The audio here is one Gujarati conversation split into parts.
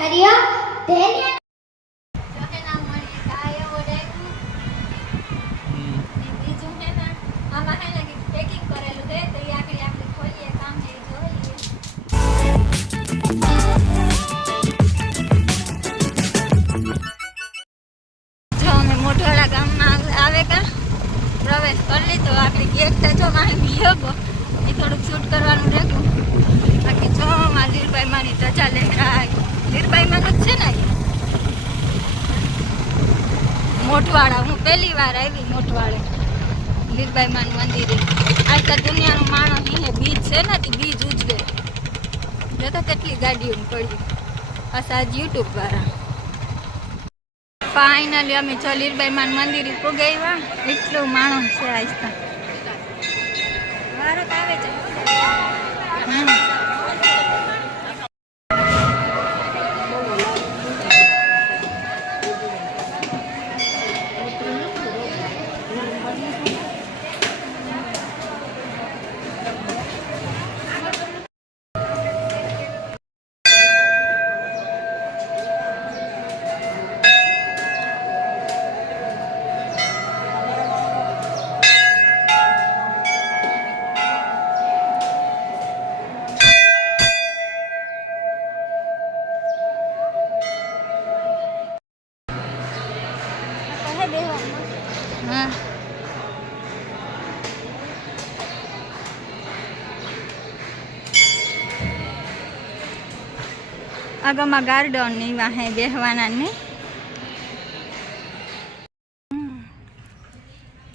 Daria, Daria. प्रवेश कर ली तो आखिर गेट जो गयो ये थोड़ा शूट करवानुं रहेगुं बाकी जो लीरबाई मानी ध्वजा लहराय लीरबाई मानु ज छे ने मोटवाड़ा हूँ पहली वार आई मोटवाड़े लीरबाई मानु मंदिरे आज दुनिया माणस अहीं बीज है ने बीज उजवे जो तो केटली गाड़ीओ पड़ी बस आज यूट्यूब द्वारा फाइनली अमे जो लीरबाई मान मंदिर पुगाव्या एटलो माणस छे आज तो भारत आवे छे हाँ आगमा गार्डन नहीं वाहे बेहवाना ने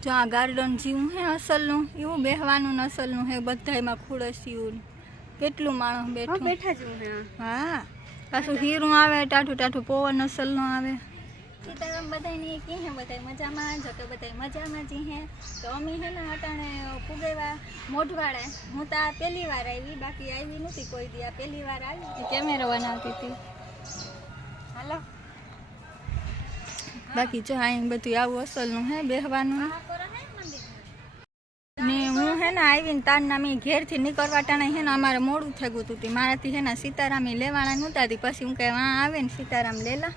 जो आ गार्डन जीव है असल नु एवं बेहवानु नसल नु है बधाई में खुड़सियों केटलू माणस बैठो बैठा जो है हाँ पाछू हीरू आवे टाठू टाठू पवन असल नु आवे सीताराम बताई नहीं की है बताई मजा में जो तो बताई मजा में जी है तो अमी है ना अटाणे पुगेवा मोटवाड़े हूँ तो पहली बार आई बाकी आई नती कोई दी पहली बार आई कैमेरा बनाती थी हेलो बाकी जो आई बधु आव असल नु है बेहवानु ने हूँ है ना आई तारना मैं घेर थी निकलवा टाणे है ना अमारे मोड़ू थे गयुं माराथी है ना सीताराम लेवाना नहोता पछी हूँ कहे वहाँ आवे ने सीताराम लेला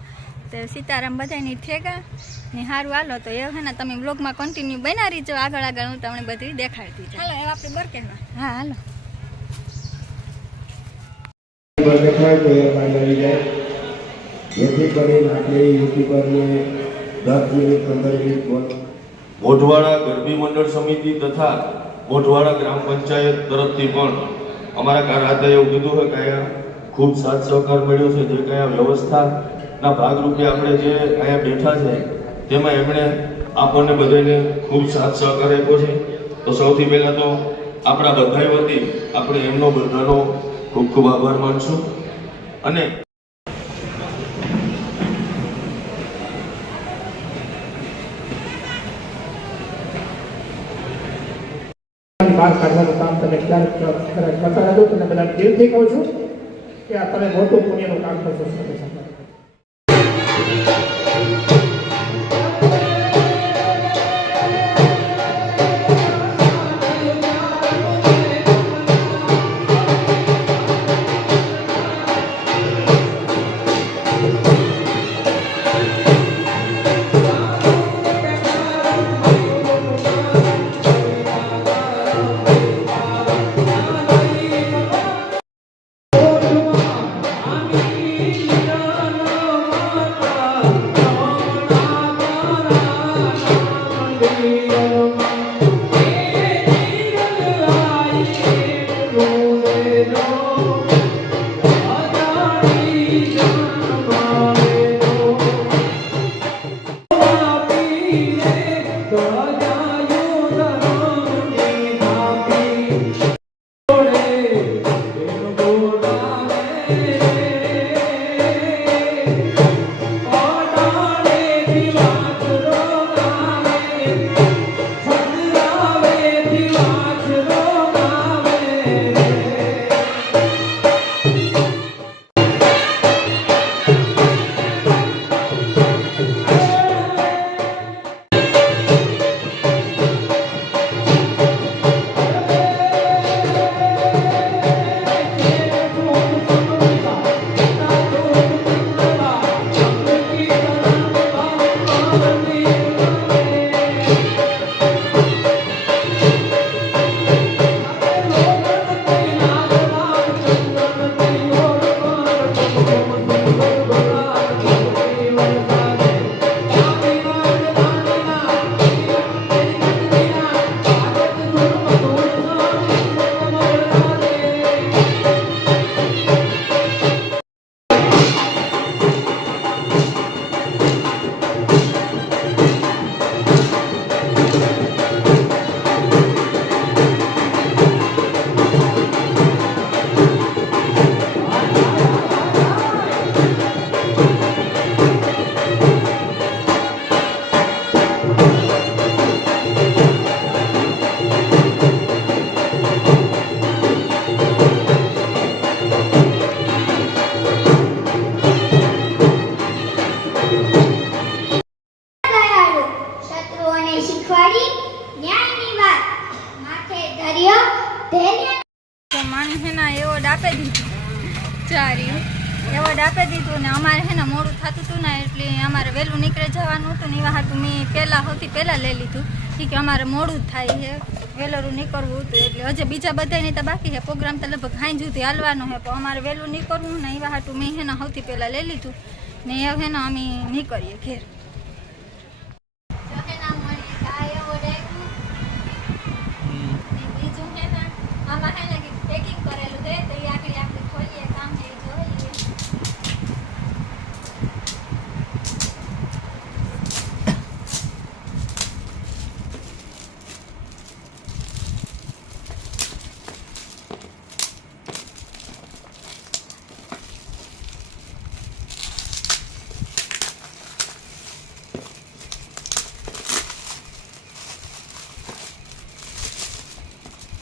तो सीताराम बधाई ठेगा ने हारू हालो तो ये है ना तमे ब्लॉग में कंटिन्यू बना रहीजो आगळ आगळ हूँ तमने बधी देखाड़ती जाऊं हालो हवे आपणे बर कहवा हाँ हालो बर देखाय तो यार बाय लई जाए જેથી કરીને આપણે યુટ્યુબરને 10 મિનિટ 15 મિનિટ બોલ મોઢવાડા ગરબી મંડળ સમિતિ તથા મોઢવાડા ગ્રામ પંચાયત તરફથી પણ અમારા કાર્યકર્તાએ એવું કીધું છે કે અહીંયા ખૂબ સાથ સહકાર મળ્યો છે જે કયા વ્યવસ્થાના ભાગરૂપે આપણે જે અહીંયા બેઠા છે તેમાં એમણે આપણને બધાને ખૂબ સાથ સહકાર આપ્યો છે તો સૌથી પહેલા તો આપણા બધાય વતી આપણે એમનો બધાનો ખૂબ ખૂબ આભાર માનશું અને बात करવાનું કામ તમે ક્યારે કરતા રહેજો તો બધા દિલથી કહું છું કે આ તમે મોટું પુણ્યનું કામ કરશો મજા આવી એવોર્ડ આપી દીધું ને અમારે હે ને મોડું થતું હતું ને એટલે અમારે વહેલું નીકળી જવાનું હતું ને એવા હાટું મેં સૌથી પહેલાં લઈ લીધું કે અમારે મોડું જ થાય છે વહેલું નીકળવું હતું એટલે હજે બીજા બધાની તો બાકી છે પ્રોગ્રામ તો લગભગ હાઈ સુધી હાલવાનો છે પણ અમારે વહેલું નીકળવું ને એવા હાટું મેં હે ને સૌથી પહેલાં લઈ લીધું ને એ હે ને અમે નીકળીએ ઘેર પેકિંગ કરેલું છે તો એ આપણે ખોલીએ કામ છે જોઈએ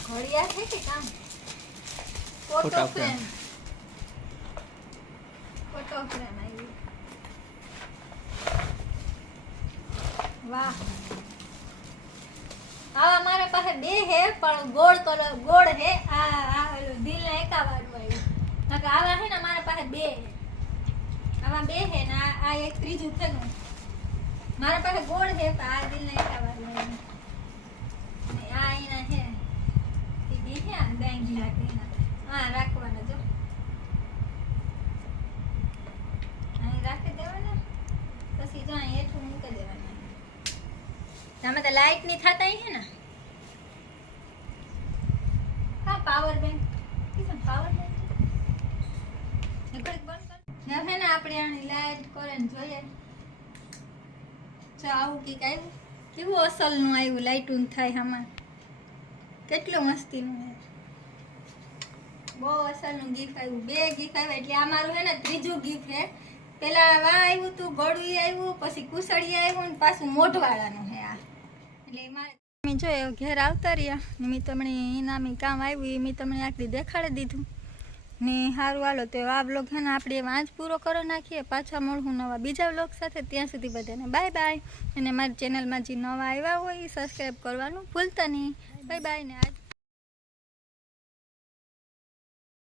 ઘડિયાળ છે કે કામ ફોટો ફ્રેમ આવી વાહ આવા મારા પાસે બે હે પણ ગોળ કલર ગોળ હે આ દિલ ના એકાવાળું આવ્યું નકર આવા હે ને મારા પાસે બે હે આવા બે હે ને આ એક ત્રીજું છે ને મારા પાસે ગોળ હે પણ આ દિલ ના એકાવાળું આવ્યું ને આ એના હે રાખવાના જો અહીં રાખી દેવાના પછી જો અહીં હેઠું મૂકી દેવાના આમાં તો લાઈટ ની થતા હે ને હા પાવર બેંક બંધ કર હે ને આપણે આની લાઈટ કરે ને જોઈએ જો આવું કઈક આવ્યું કેવું અસલનું આવ્યું લાઈટું થાય આમાં કેટલું મસ્તીનું હે બહુ અસલનું ગિફ્ટ આવ્યું બે ગિફ્ટ આવ્યા એટલે આ મારું હે ને ત્રીજું ગિફ્ટ હે પેલા વા આવ્યું તું ગળું આવ્યું પછી કુસળી આવ્યું ને પાછું મોઢવાળાનું હે આ એટલે મારે મેં જો ઘેર આવતા રહ્યા મેં તમને એનામી કામ આવ્યું એ મેં તમને આટલી દેખાડી દીધું ને સારું હાલો તો આ બ્લોગ છે ને આપણે વાંચ પૂરો કરી નાખીએ પાછા મળવું નવા બીજા બ્લોગ સાથે ત્યાં સુધી બધાને બાય બાય અને મારી ચેનલમાં જે નવા આવ્યા હોય એ સબસ્ક્રાઈબ કરવાનું ભૂલતા નહીં બાય બાય ને આજ